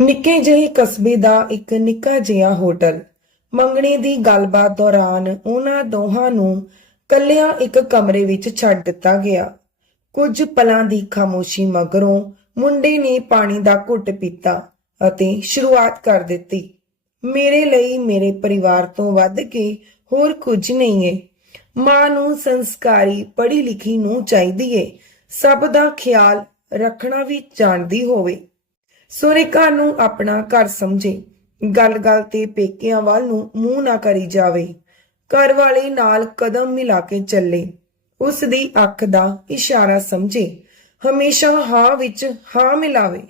ਨਿੱਕੇ ਜਿਹੇ ਕਸਬੇ ਦਾ ਇੱਕ ਨਿੱਕਾ ਜਿਹਾ ਹੋਟਲ। ਮੰਗਣੀ ਦੀ ਗੱਲਬਾਤ ਦੌਰਾਨ ਉਹਨਾਂ ਦੋਹਾਂ ਨੂੰ ਕੱਲਿਆਂ ਇੱਕ ਕਮਰੇ ਵਿੱਚ ਛੱਡ ਦਿੱਤਾ ਗਿਆ। ਕੁਝ ਪਲਾਂ ਦੀ ਖਾਮੋਸ਼ੀ ਮਗਰੋਂ ਮੁੰਡੇ ਨੇ ਪਾਣੀ ਦਾ ਘੁੱਟ ਪੀਤਾ ਅਤੇ ਸ਼ੁਰੂਆਤ ਕਰ ਦਿੱਤੀ। ਮੇਰੇ ਲਈ ਮੇਰੇ ਪਰਿਵਾਰ ਤੋਂ ਵੱਧ ਕੇ ਹੋਰ ਕੁਝ ਨਹੀਂ ਏ। ਮਾਂ ਨੂੰ ਸੰਸਕਾਰੀ ਪੜ੍ਹੀ ਲਿਖੀ ਨੂੰ ਚਾਹੀਦੀ ਏ। ਸਭ ਦਾ ਖਿਆਲ ਰੱਖਣਾ ਵੀ ਜਾਣਦੀ ਹੋਵੇ। ਸੁਰੇਖਾ ਨੂੰ ਆਪਣਾ ਘਰ ਸਮਝੇ। ਗੱਲ-ਗੱਲ ਤੇ ਪੇਕਿਆਂ ਵੱਲ ਨੂੰ ਮੂੰਹ ਨਾ ਕਰੀ ਜਾਵੇ। ਘਰ ਵਾਲੇ ਨਾਲ ਕਦਮ ਮਿਲਾ ਕੇ ਚੱਲੇ। ਉਸ ਦੀ ਅੱਖ ਦਾ ਇਸ਼ਾਰਾ ਸਮਝੇ। ਹਮੇਸ਼ਾ ਹਾਂ ਵਿੱਚ ਹਾਂ ਮਿਲਾਵੇ।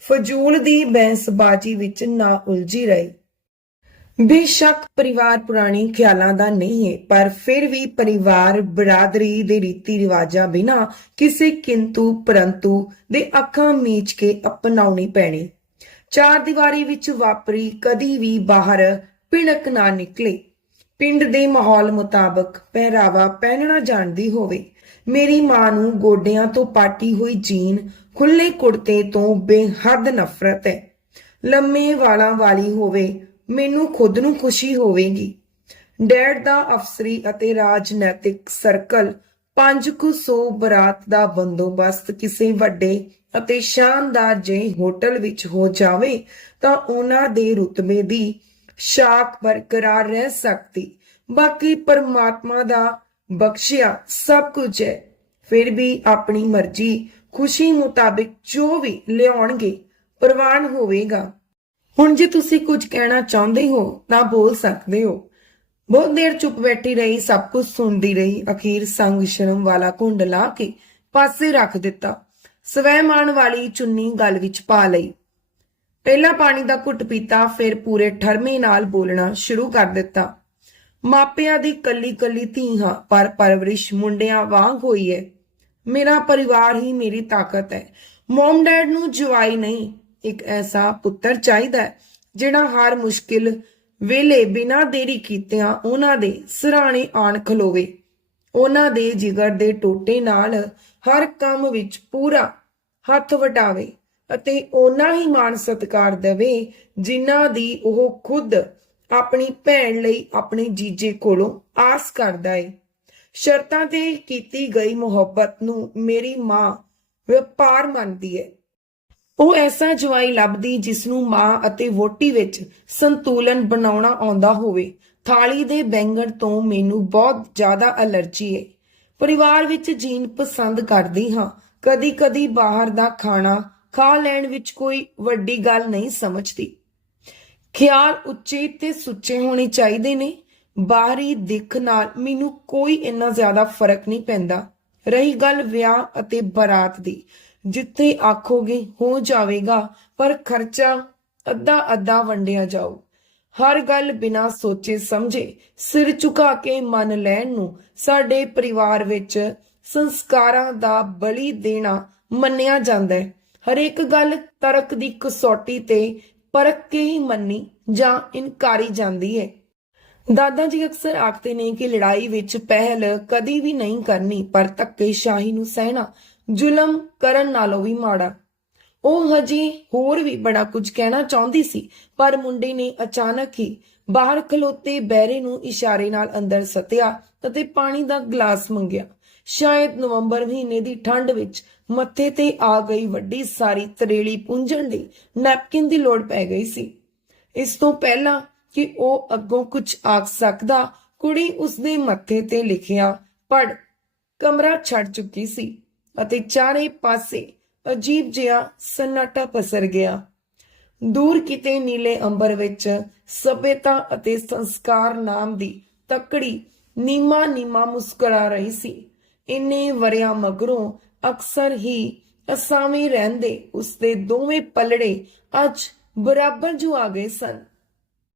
ਫਜ਼ੂਲ ਦੀ ਬੈਂਸਬਾਜ਼ੀ ਵਿੱਚ ਨਾ ਉਲਝੀ ਰਹੇ। ਬੇਸ਼ੱਕ ਪਰਿਵਾਰ ਪੁਰਾਣੀ ਖਿਆਲਾਂ ਦਾ ਨਹੀਂ ਹੈ ਪਰ ਫਿਰ ਵੀ ਪਰਿਵਾਰ ਬਰਾਦਰੀ ਦੇ ਰੀਤੀ ਰਿਵਾਜਾਂ ਬਿਨਾ ਕਿਸੇ ਕਿੰਤੂ ਪਰੰਤੂ ਦੇ ਅੱਖਾਂ ਮੀਚ ਕੇ ਅਪਣਾਉਣੀ ਪੈਣੀ। ਚਾਰ ਦੀਵਾਰੀ ਵਿੱਚ ਵਾਪਰੀ ਕਦੀ ਵੀ ਬਾਹਰ ਪਿਣਕ ਨਾ ਨਿਕਲੇ। ਪਿੰਡ ਦੇ ਮਾਹੌਲ ਮੁਤਾਬਕ ਪਹਿਰਾਵਾ ਪਹਿਨਣਾ ਜਾਣਦੀ ਹੋਵੇ। ਮੇਰੀ ਮਾਂ ਨੂੰ ਗੋਡਿਆਂ ਤੋਂ ਪਾਟੀ ਹੋਈ ਜੀਨ ਖੁੱਲੇ ਕੁੜਤੇ ਤੋਂ ਬੇਹੱਦ ਨਫ਼ਰਤ ਹੈ। ਲੰਮੇ ਵਾਲਾਂ ਵਾਲੀ ਹੋਵੇ ਮੈਨੂੰ ਖੁਦ ਨੂੰ ਖੁਸ਼ੀ ਹੋਵੇਗੀ। ਡੈਡ ਦਾ ਅਫਸਰੀ ਅਤੇ ਰਾਜਨੈਤਿਕ ਸਰਕਲ 500 ਬਰਾਤ ਦਾ ਬੰਦੋਬਸਤ ਕਿਸੇ ਵੱਡੇ ਅਤੇ ਸ਼ਾਨਦਾਰ ਜਿਹੇ ਹੋਟਲ ਵਿੱਚ ਹੋ ਜਾਵੇ ਤਾਂ ਉਹਨਾਂ ਦੇ ਰੁਤਬੇ ਦੀ ਸ਼ਾਖ ਬਰਕਰਾਰ ਰਹਿ ਸਕਦੀ। ਬਾਕੀ ਪਰਮਾਤਮਾ ਦਾ ਬਖਸ਼ਿਆ ਸਭ ਕੁਝ ਹੈ। ਫਿਰ ਵੀ ਆਪਣੀ ਮਰਜ਼ੀ ਖੁਸ਼ੀ ਮੁਤਾਬਿਕ ਜੋ ਵੀ ਲਿਆਉਣਗੇ, ਪ੍ਰਵਾਨ ਹੋਵੇਗਾ। ਹੁਣ ਜੇ ਤੁਸੀਂ ਕੁਝ ਕਹਿਣਾ ਚਾਹੁੰਦੇ ਹੋ ਤਾਂ ਬੋਲ ਸਕਦੇ ਹੋ। ਬਹੁਤ ਦੇਰ ਚੁੱਪ ਬੈਠੀ ਰਹੀ, ਸਭ ਕੁਝ ਸੁਣਦੀ ਰਹੀ, ਅਖੀਰ ਸੰਗ ਸ਼ਰਮ ਵਾਲਾ ਘੁੰਡ ਲਾ ਕੇ ਪਾਸੇ ਰੱਖ ਦਿੱਤਾ। ਸਵੈਮਾਨ ਵਾਲੀ ਚੁੰਨੀ ਗਲ ਵਿੱਚ ਪਾ ਲਈ। ਪਹਿਲਾਂ ਪਾਣੀ ਦਾ ਘੁੱਟ ਪੀਤਾ, ਫਿਰ ਪੂਰੇ ਠਰਮੇ ਨਾਲ ਬੋਲਣਾ ਸ਼ੁਰੂ ਕਰ ਦਿੱਤਾ। ਮਾਪਿਆਂ ਦੀ ਕੱਲੀ ਕੱਲੀ ਧੀ ਹਾਂ ਪਰ ਪਰਵਰਿਸ਼ ਮੁੰਡਿਆਂ ਵਾਂਗ ਹੋਈ ਹੈ ਮੇਰਾ ਪਰਿਵਾਰ ਹੀ ਮੇਰੀ ਤਾਕਤ ਹੈ ਮਮ ਡੈਡ ਨੂੰ ਜਵਾਈ ਨਹੀਂ। ਇੱਕ ਐਸਾ ਪੁੱਤਰ ਚਾਹੀਦਾ ਹੈ ਜਿਹੜਾ ਹਰ ਮੁਸ਼ਕਿਲ ਵੇਲੇ ਬਿਨਾਂ ਦੇਰੀ ਕੀਤਿਆਂ ਉਹਨਾਂ ਦੇ ਸਿਰਾਣੇ ਆਣ ਖਲੋਵੇ। ਉਹਨਾਂ ਦੇ ਜਿਗਰ ਦੇ ਟੋਟੇ ਨਾਲ ਹਰ ਕੰਮ ਵਿੱਚ ਪੂਰਾ ਹੱਥ ਵਟਾਵੇ ਅਤੇ ਉਹਨਾਂ ਹੀ ਮਾਣ ਸਤਕਾਰ ਦੇਵੇ, ਜਿਨ੍ਹਾਂ ਦੀ ਉਹ ਖੁਦ ਆਪਣੀ ਭੈਣ ਲਈ ਆਪਣੇ ਜੀਜੇ ਕੋਲੋਂ ਆਸ ਕਰਦਾ ਏ। ਸ਼ਰਤਾਂ ਤੇ ਕੀਤੀ ਗਈ ਮੁਹੱਬਤ ਨੂੰ ਮੇਰੀ ਮਾਂ ਵਪਾਰ ਮੰਨਦੀ ਹੈ ਉਹ ਐਸਾ ਜਵਾਈ ਲੱਭਦੀ ਜਿਸ ਨੂੰ ਮਾਂ ਅਤੇ ਵੋਟੀ ਵਿੱਚ ਸੰਤੁਲਨ ਬਣਾਉਣਾ ਆਉਂਦਾ ਹੋਵੇ। ਥਾਲੀ ਦੇ ਬੈਂਗਣ ਤੋਂ ਮੈਨੂੰ ਬਹੁਤ ਜ਼ਿਆਦਾ ਅਲਰਜੀ ਹੈ ਪਰਿਵਾਰ ਵਿੱਚ ਜੀਣ ਪਸੰਦ ਕਰਦੀ ਹਾਂ। ਕਦੀ-ਕਦੀ ਬਾਹਰ ਦਾ ਖਾਣਾ ਖਾ ਲੈਣ ਵਿੱਚ ਕੋਈ ਵੱਡੀ ਗੱਲ ਨਹੀਂ ਸਮਝਦੀ। ਖਿਆਲ ਉੱਚੇ ਤੇ ਸੁੱਚੇ ਹੋਣੇ ਚਾਹੀਦੇ ਨੇ। ਬਾਹਰੀ ਦਿੱਖ ਨਾਲ ਮੈਨੂੰ ਕੋਈ ਇੰਨਾ ਜ਼ਿਆਦਾ ਫ਼ਰਕ ਨਹੀਂ ਪੈਂਦਾ। ਰਹੀ ਗੱਲ ਵਿਆਹ ਅਤੇ ਬਰਾਤ ਦੀ। ਜਿੱਥੇ ਆਖੋਗੇ ਹੋ ਜਾਵੇਗਾ, ਪਰ ਖਰਚਾ ਅੱਧਾ ਅੱਧਾ ਵੰਡਿਆ ਜਾਊ। ਹਰ ਗੱਲ ਬਿਨਾਂ ਸੋਚੇ ਸਮਝੇ, ਸਿਰ ਝੁਕਾ ਕੇ ਮੰਨ ਲੈਣ ਨੂੰ ਸਾਡੇ ਪਰਿਵਾਰ ਵਿੱਚ ਸੰਸਕਾਰਾਂ ਦਾ ਬਲੀ ਦੇਣਾ ਮੰਨਿਆ ਜਾਂਦਾ ਹੈ। ਹਰੇਕ ਗੱਲ ਤਰਕ ਦੀ ਕਸੌਟੀ ਤੇ ਪਰਖ ਕੇ ਹੀ ਮੰਨੀ ਜਾਂ ਇਨਕਾਰੀ ਜਾਂਦੀ ਹੈ। ਦਾਦਾ ਜੀ ਅਕਸਰ ਆਖਦੇ ਨੇ ਕਿ ਲੜਾਈ ਵਿੱਚ ਪਹਿਲ ਕਦੀ ਵੀ ਨਹੀਂ ਕਰਨੀ, ਪਰ ਧੱਕੇਸ਼ਾਹੀ ਨੂੰ ਸਹਿਣਾ ਜ਼ੁਲਮ ਕਰਨ ਨਾਲੋਂ ਵੀ ਮਾੜਾ। ਉਹ ਹਜੇ ਹੋਰ ਵੀ ਬੜਾ ਕੁਝ ਕਹਿਣਾ ਚਾਹੁੰਦੀ ਸੀ, ਪਰ ਮੁੰਡੇ ਨੇ ਅਚਾਨਕ ਹੀ ਬਾਹਰ ਖਲੋਤੇ ਬੈਰੇ ਨੂੰ ਇਸ਼ਾਰੇ ਨਾਲ ਅੰਦਰ ਸੱਤਿਆ ਅਤੇ ਪਾਣੀ ਦਾ ਗਲਾਸ ਮੰਗਿਆ। ਸ਼ਾਇਦ ਨਵੰਬਰ ਮਹੀਨੇ ਦੀ ਠੰਡ ਵਿੱਚ ਮੱਥੇ ਤੇ ਆ ਗਈ ਵੱਡੀ ਸਾਰੀ ਤਰੇਲੀ ਪੁੰਝਣ ਲਈ ਨੈਪਕਿਨ ਦੀ ਲੋੜ ਪੈ ਗਈ ਸੀ। ਇਸ ਤੋਂ ਪਹਿਲਾਂ ਕਿ ਉਹ ਅੱਗੋਂ ਕੁਝ ਆਖ ਸਕਦਾ, ਕੁੜੀ ਉਸਦੇ ਮੱਥੇ ਤੇ ਲਿਖਿਆ ਪੜ ਕਮਰਾ ਛੱਡ ਚੁੱਕੀ ਸੀ। ਅਤੇ ਚਾਰੇ ਪਾਸੇ ਅਜੀਬ ਜਿਹਾ ਸન્ਨਾਟਾ ਪਸਰ ਗਿਆ। ਦੂਰ ਕਿਤੇ ਨੀਲੇ ਅੰਬਰ ਵਿੱਚ ਸਭਿਅਤਾ ਅਤੇ ਸੰਸਕਾਰ ਨਾਮ ਦੀ ਤਕੜੀ ਨੀਮਾ ਨੀਮਾ ਮੁਸਕਰਾ ਰਹੀ ਸੀ। ਇੰਨੇ ਵਰਿਆਂ ਮਗਰੋਂ ਅਕਸਰ ਹੀ ਅਸਾਮੀ ਰਹਿੰਦੇ ਉਸਦੇ ਦੋਵੇਂ ਪਲੜੇ ਅੱਜ ਬਰਾਬਰ ਜੂ ਆ ਗਏ ਸਨ।